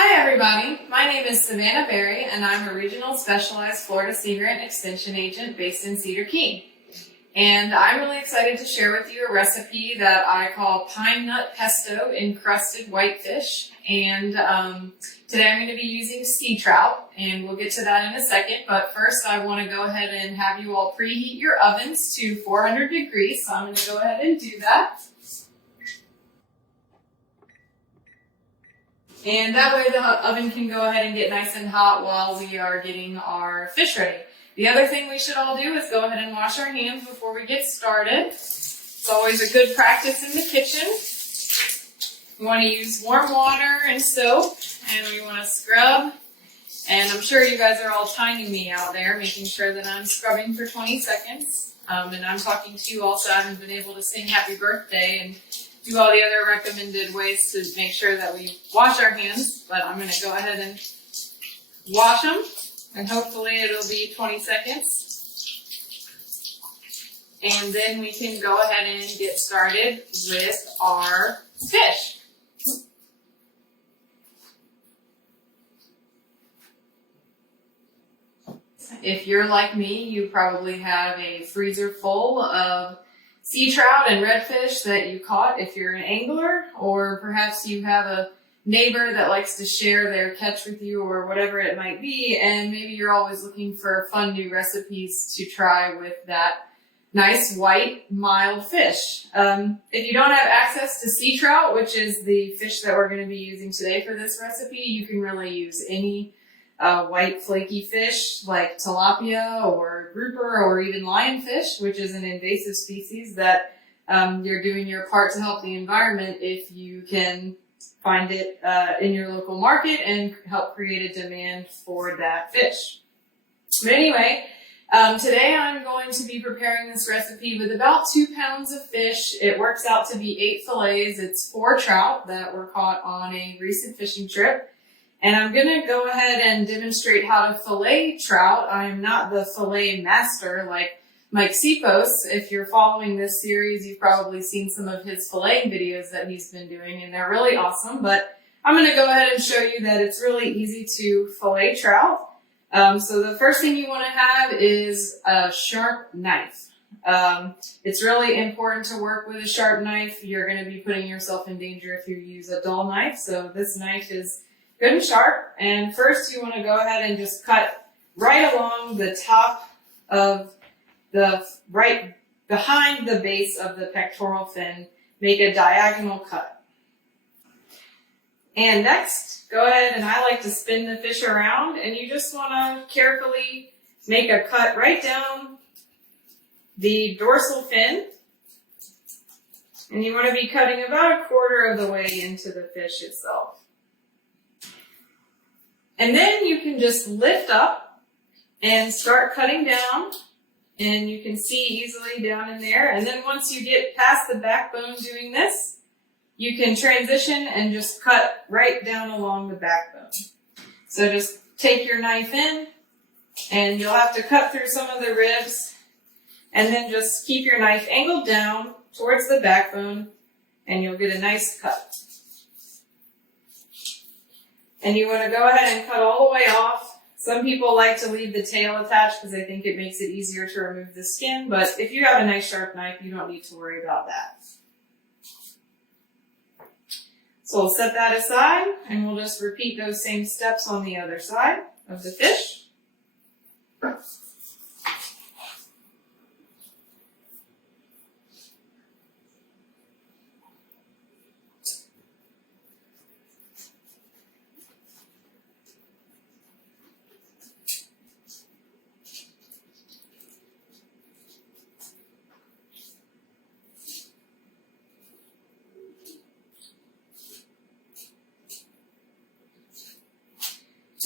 Hi everybody, my name is Savannah Berry and I'm a Regional Specialized Florida Sea Grant Extension Agent based in Cedar Key. And I'm really excited to share with you a recipe that I call Pine Nut Pesto Encrusted Whitefish. And today I'm going to be using sea trout, and we'll get to that in a second. But first I want to go ahead and have you all preheat your ovens to 400 degrees. So I'm going to go ahead and do that. And that way the oven can go ahead and get nice and hot while we are getting our fish ready. The other thing we should all do is go ahead and wash our hands before we get started. It's always a good practice in the kitchen. We want to use warm water and soap, and we want to scrub. And I'm sure you guys are all timing me out there, making sure that I'm scrubbing for 20 seconds. And I'm talking to you also. I haven't been able to sing happy birthday and do all the other recommended ways to make sure that we wash our hands, but I'm going to go ahead and wash them, and hopefully it'll be 20 seconds. And then we can go ahead and get started with our fish. If you're like me, you probably have a freezer full of sea trout and redfish that you caught if you're an angler, or perhaps you have a neighbor that likes to share their catch with you, or whatever it might be, and maybe you're always looking for fun new recipes to try with that nice white mild fish. If you don't have access to sea trout, which is the fish that we're going to be using today for this recipe, you can really use any white flaky fish like tilapia or grouper or even lionfish, which is an invasive species that you're doing your part to help the environment if you can find it in your local market and help create a demand for that fish. But anyway, today I'm going to be preparing this recipe with about 2 pounds of fish. It works out to be 8 fillets. It's 4 trout that were caught on a recent fishing trip. And I'm going to go ahead and demonstrate how to fillet trout. I'm not the fillet master like Mike Sipos. If you're following this series, you've probably seen some of his filleting videos that he's been doing, and they're really awesome. But I'm going to go ahead and show you that it's really easy to fillet trout. So the first thing you want to have is a sharp knife. It's really important to work with a sharp knife. You're going to be putting yourself in danger if you use a dull knife. So this knife is good and sharp. And first you want to go ahead and just cut right along the top of right behind the base of the pectoral fin. Make a diagonal cut. And next, go ahead, and I like to spin the fish around, and you just want to carefully make a cut right down the dorsal fin. And you want to be cutting about 1/4 of the way into the fish itself. And then you can just lift up and start cutting down, and you can see easily down in there. And then once you get past the backbone doing this, you can transition and just cut right down along the backbone. So just take your knife in, and you'll have to cut through some of the ribs, and then just keep your knife angled down towards the backbone, and you'll get a nice cut. And you want to go ahead and cut all the way off. Some people like to leave the tail attached because they think it makes it easier to remove the skin, but if you have a nice sharp knife, you don't need to worry about that. So we'll set that aside, and we'll just repeat those same steps on the other side of the fish.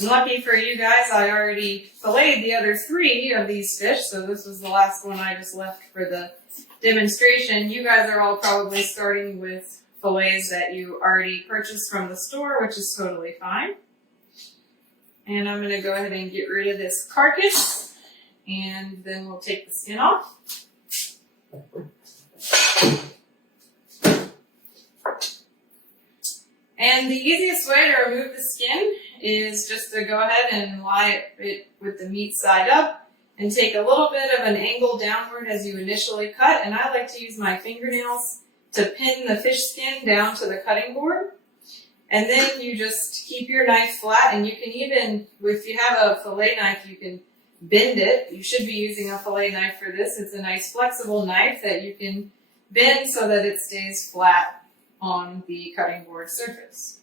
Lucky for you guys, I already filleted the other 3 of these fish, so this was the last one I just left for the demonstration. You guys are all probably starting with fillets that you already purchased from the store, which is totally fine. And I'm going to go ahead and get rid of this carcass, and then we'll take the skin off. And the easiest way to remove the skin is just to go ahead and lie it with the meat side up and take a little bit of an angle downward as you initially cut. And I like to use my fingernails to pin the fish skin down to the cutting board. And then you just keep your knife flat, and you can even, if you have a fillet knife, you can bend it. You should be using a fillet knife for this. It's a nice flexible knife that you can bend so that it stays flat on the cutting board surface.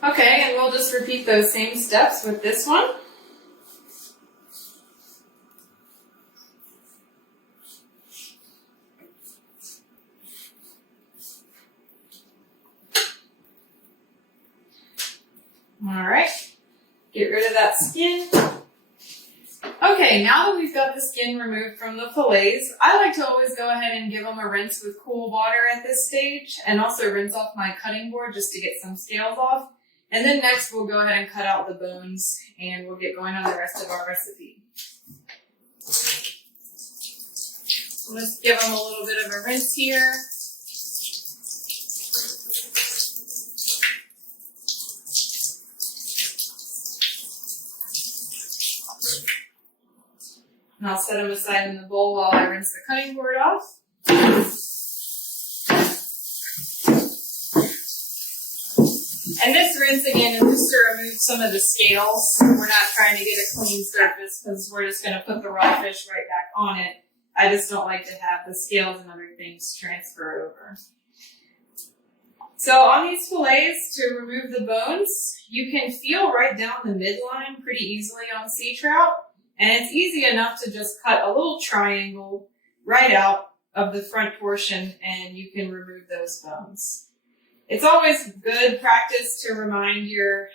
Okay, and we'll just repeat those same steps with this one. Alright, get rid of that skin. Okay, now that we've got the skin removed from the fillets, I like to always go ahead and give them a rinse with cool water at this stage, and also rinse off my cutting board just to get some scales off. And then next we'll go ahead and cut out the bones, and we'll get going on the rest of our recipe. Let's give them a little bit of a rinse here. And I'll set them aside in the bowl while I rinse the cutting board off. And this rinse again is just to remove some of the scales. We're not trying to get a clean surface because we're just going to put the raw fish right back on it. I just don't like to have the scales and other things transfer over. So on these fillets, to remove the bones, you can feel right down the midline pretty easily on sea trout. And it's easy enough to just cut a little triangle right out of the front portion, and you can remove those bones. It's always good practice to remind your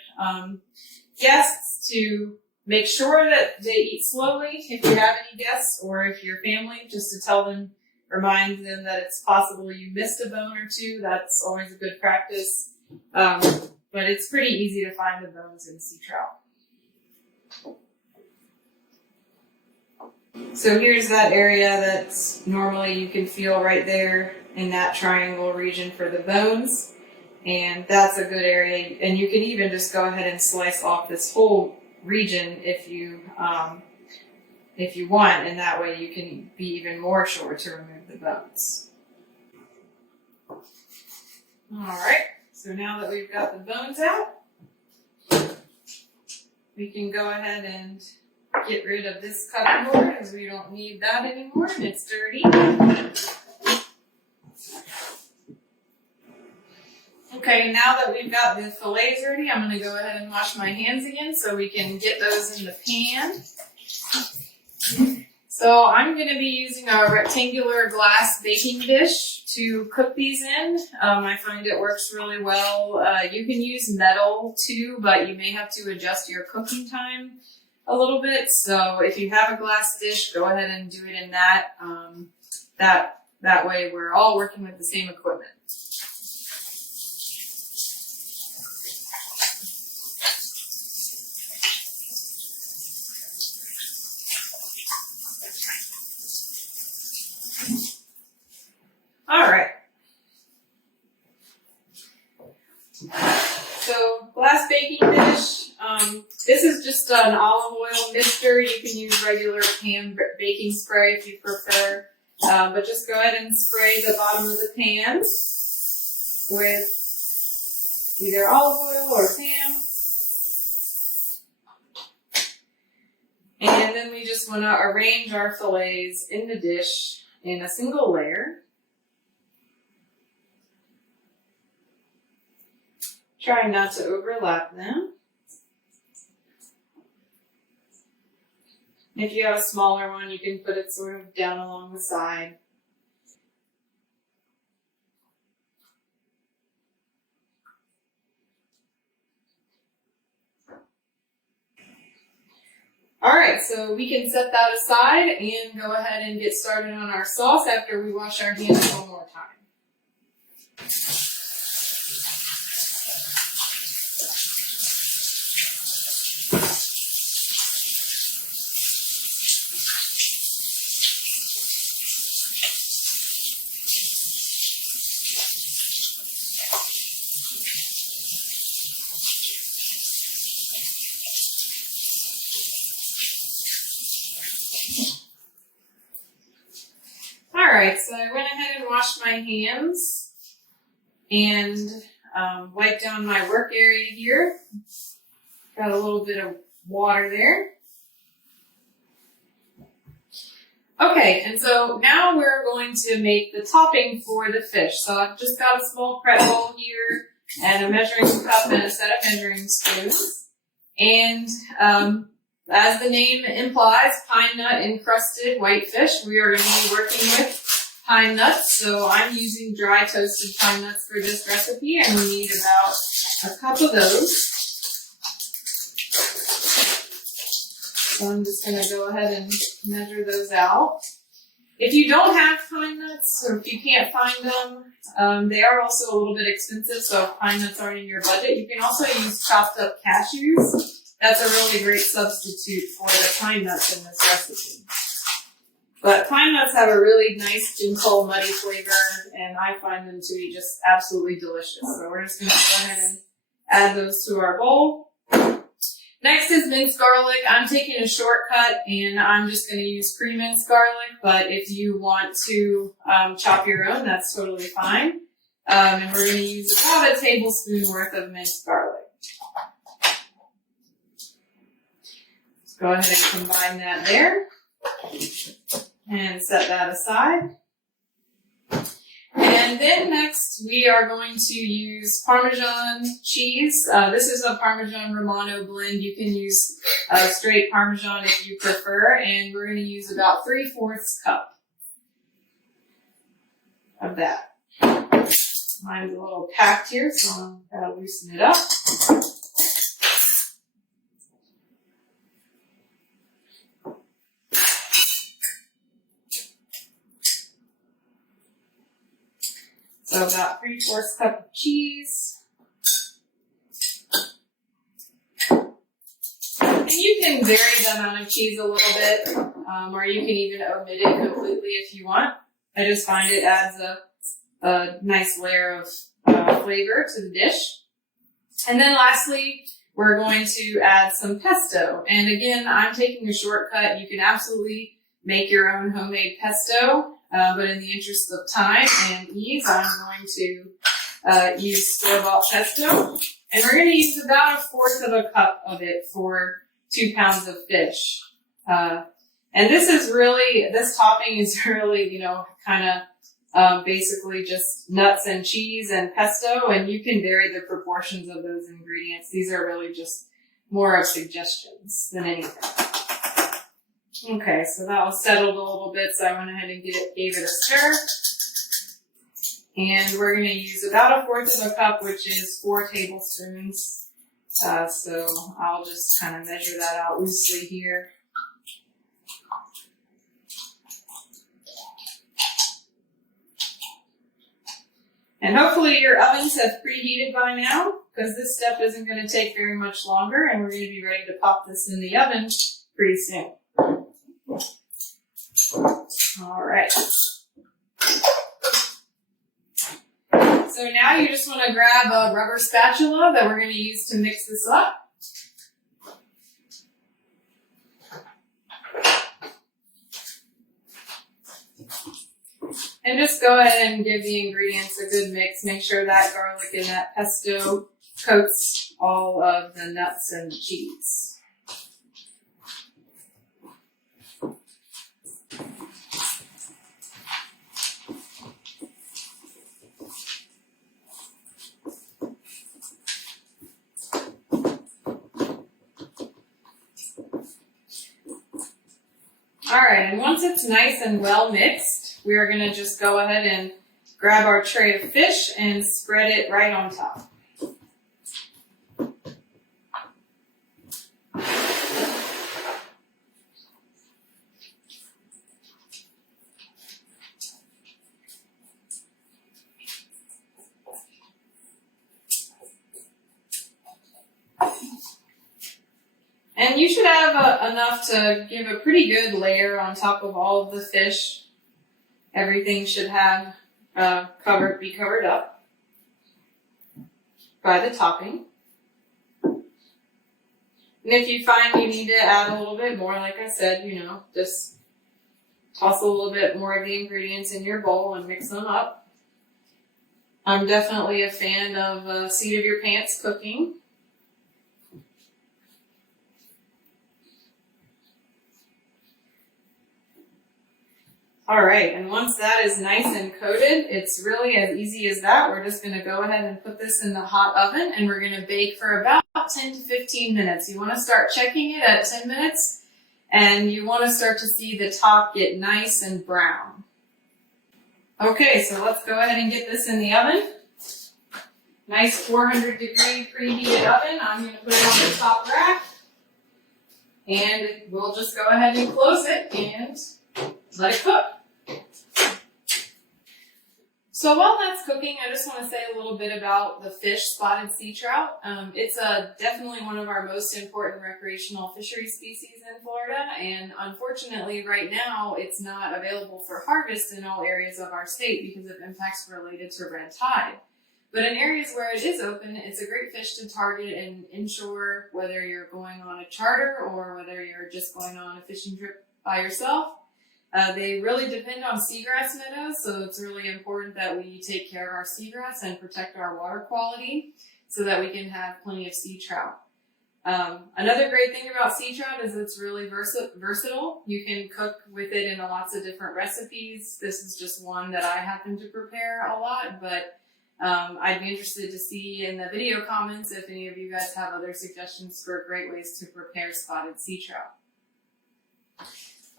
guests to make sure that they eat slowly if you have any guests, or if your family, just to tell them, remind them that it's possible you missed a bone or two. That's always a good practice. But it's pretty easy to find the bones in sea trout. So here's that area that's normally you can feel right there in that triangle region for the bones. And that's a good area. And you can even just go ahead and slice off this whole region if you want, and that way you can be even more sure to remove the bones. Alright, so now that we've got the bones out, we can go ahead and get rid of this cutting board because we don't need that anymore and it's dirty. Okay, now that we've got the fillets ready, I'm going to go ahead and wash my hands again so we can get those in the pan. So I'm going to be using a rectangular glass baking dish to cook these in. I find it works really well. You can use metal too, but you may have to adjust your cooking time a little bit. So if you have a glass dish, go ahead and do it in that. That way we're all working with the same equipment. All right. So glass baking dish. This is just an olive oil mixture. You can use regular pan baking spray if you prefer. But just go ahead and spray the bottom of the pan with either olive oil or Pam. And then we just want to arrange our fillets in the dish in a single layer. Try not to overlap them. If you have a smaller one, you can put it sort of down along the side. Alright, so we can set that aside and go ahead and get started on our sauce after we wash our hands one more time. Alright, so I went ahead and washed my hands and wiped down my work area here. Got a little bit of water there. Okay, and so now we're going to make the topping for the fish. So I've just got a small prep bowl here and a measuring cup and a set of measuring spoons. And as the name implies, pine nut encrusted whitefish. We are going to be working with pine nuts. So I'm using dry toasted pine nuts for this recipe, and we need about a cup of those. So I'm just going to go ahead and measure those out. If you don't have pine nuts, or if you can't find them, they are also a little bit expensive, so if pine nuts aren't in your budget, you can also use chopped up cashews. That's a really great substitute for the pine nuts in this recipe. But pine nuts have a really nice, gentle, nutty flavor, and I find them to be just absolutely delicious. So we're just going to go ahead and add those to our bowl. Next is minced garlic. I'm taking a shortcut, and I'm just going to use pre-minced garlic, but if you want to chop your own, that's totally fine. And we're going to use about a tablespoon worth of minced garlic. Let's go ahead and combine that there and set that aside. And then next, we are going to use Parmesan cheese. This is a Parmesan Romano blend. You can use straight Parmesan if you prefer. And we're going to use about 3/4 cup of that. Mine's a little packed here, so I'm going to loosen it up. So about 3/4 cup of cheese. And you can vary the amount of cheese a little bit, or you can even omit it completely if you want. I just find it adds a nice layer of flavor to the dish. And then lastly, we're going to add some pesto. And again, I'm taking a shortcut. You can absolutely make your own homemade pesto. But in the interest of time and ease, I'm going to use store-bought pesto. And we're going to use about 1/4 cup of it for 2 pounds of fish. And this topping is really, kind of basically just nuts and cheese and pesto. And you can vary the proportions of those ingredients. These are really just more of suggestions than anything. Okay, so that was settled a little bit, so I went ahead and gave it a stir. And we're going to use about 1/4 cup, which is 4 tablespoons. So I'll just kind of measure that out loosely here. And hopefully your ovens have preheated by now, because this step isn't going to take very much longer, and we're going to be ready to pop this in the oven pretty soon. All right. So now you just want to grab a rubber spatula that we're going to use to mix this up. And just go ahead and give the ingredients a good mix. Make sure that garlic and that pesto coats all of the nuts and cheese. All right, and once it's nice and well mixed, we are going to just go ahead and grab our tray of fish and spread it right on top. And you should have enough to give a pretty good layer on top of all of the fish. Everything should have be covered up by the topping. And if you find you need to add a little bit more, like I said, just Toss a little bit more of the ingredients in your bowl and mix them up. I'm definitely a fan of seat of your pants cooking. All right, and once that is nice and coated, it's really as easy as that. We're just going to go ahead and put this in the hot oven, and we're going to bake for about 10 to 15 minutes. You want to start checking it at 10 minutes, and you want to start to see the top get nice and brown. Okay, so let's go ahead and get this in the oven. Nice 400-degree preheated oven. I'm going to put it on the top rack, and we'll just go ahead and close it and let it cook. So while that's cooking, I just want to say a little bit about the fish, spotted sea trout. It's definitely one of our most important recreational fishery species in Florida, and unfortunately right now it's not available for harvest in all areas of our state because of impacts related to red tide. But in areas where it is open, it's a great fish to target and inshore, whether you're going on a charter or whether you're just going on a fishing trip by yourself. They really depend on seagrass meadows, so it's really important that we take care of our seagrass and protect our water quality so that we can have plenty of sea trout. Another great thing about sea trout is it's really versatile. You can cook with it in lots of different recipes. This is just one that I happen to prepare a lot, but I'd be interested to see in the video comments if any of you guys have other suggestions for great ways to prepare spotted sea trout.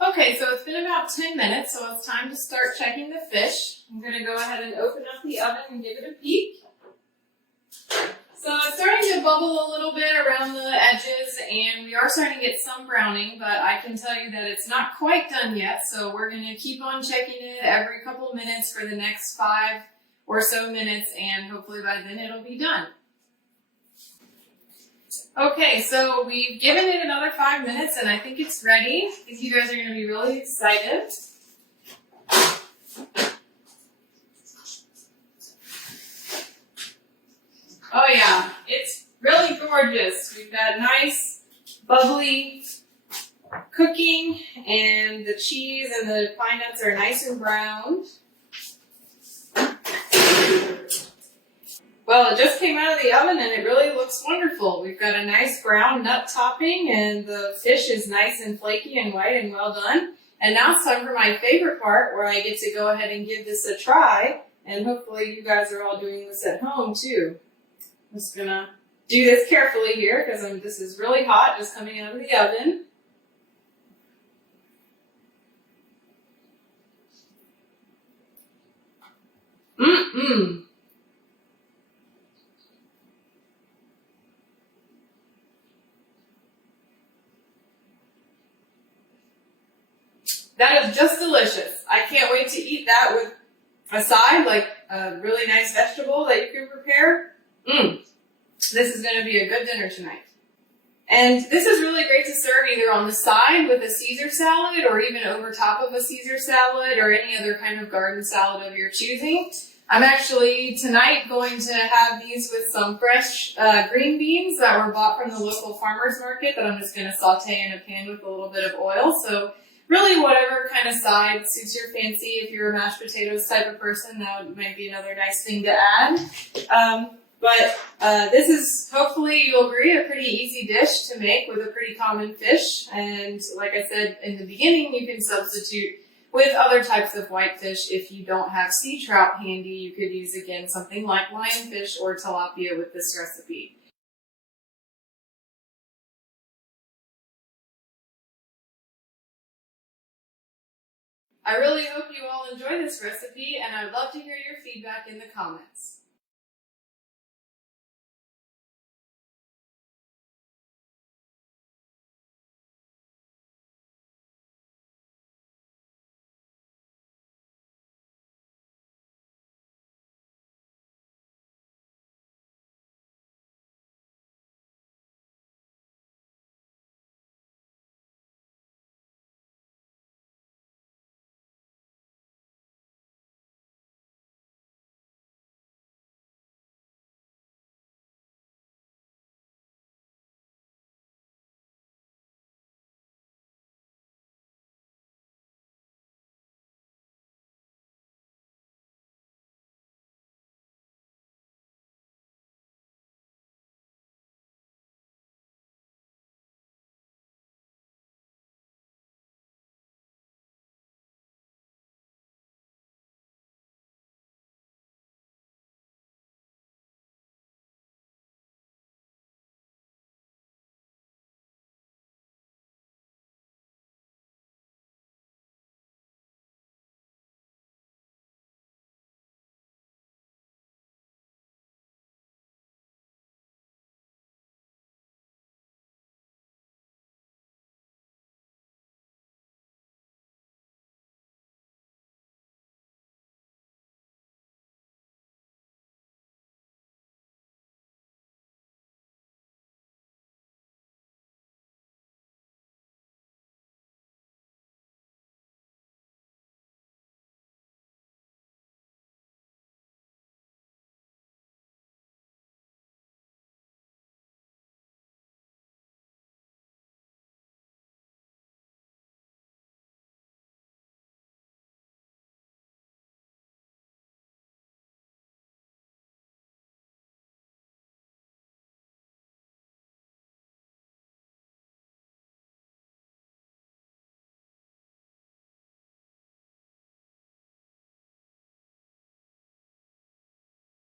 Okay, so it's been about 10 minutes, so it's time to start checking the fish. I'm going to go ahead and open up the oven and give it a peek. So it's starting to bubble a little bit around the edges, and we are starting to get some browning, but I can tell you that it's not quite done yet, so we're going to keep on checking it every couple minutes for the next 5 or so minutes, and hopefully by then it'll be done. Okay, so we've given it another 5 minutes, and I think it's ready. I think you guys are going to be really excited. Oh yeah, it's really gorgeous. We've got nice, bubbly cooking, and the cheese and the pine nuts are nice and browned. Well, it just came out of the oven and it really looks wonderful. We've got a nice brown nut topping and the fish is nice and flaky and white and well done. And now it's time for my favorite part where I get to go ahead and give this a try. And hopefully you guys are all doing this at home too. I'm just gonna do this carefully here because this is really hot, just coming out of the oven. Mmm. That is just delicious. I can't wait to eat that with a side, like a really nice vegetable that you can prepare. This is going to be a good dinner tonight. And this is really great to serve either on the side with a Caesar salad or even over top of a Caesar salad or any other kind of garden salad of your choosing. I'm actually tonight going to have these with some fresh green beans that were bought from the local farmer's market that I'm just going to saute in a pan with a little bit of oil. So really whatever kind of side suits your fancy. If you're a mashed potatoes type of person, that might be another nice thing to add. But this is, hopefully you'll agree, a pretty easy dish to make with a pretty common fish. And like I said in the beginning, you can substitute with other types of whitefish. If you don't have sea trout handy, you could use, again, something like lionfish or tilapia with this recipe. I really hope you all enjoy this recipe, and I'd love to hear your feedback in the comments.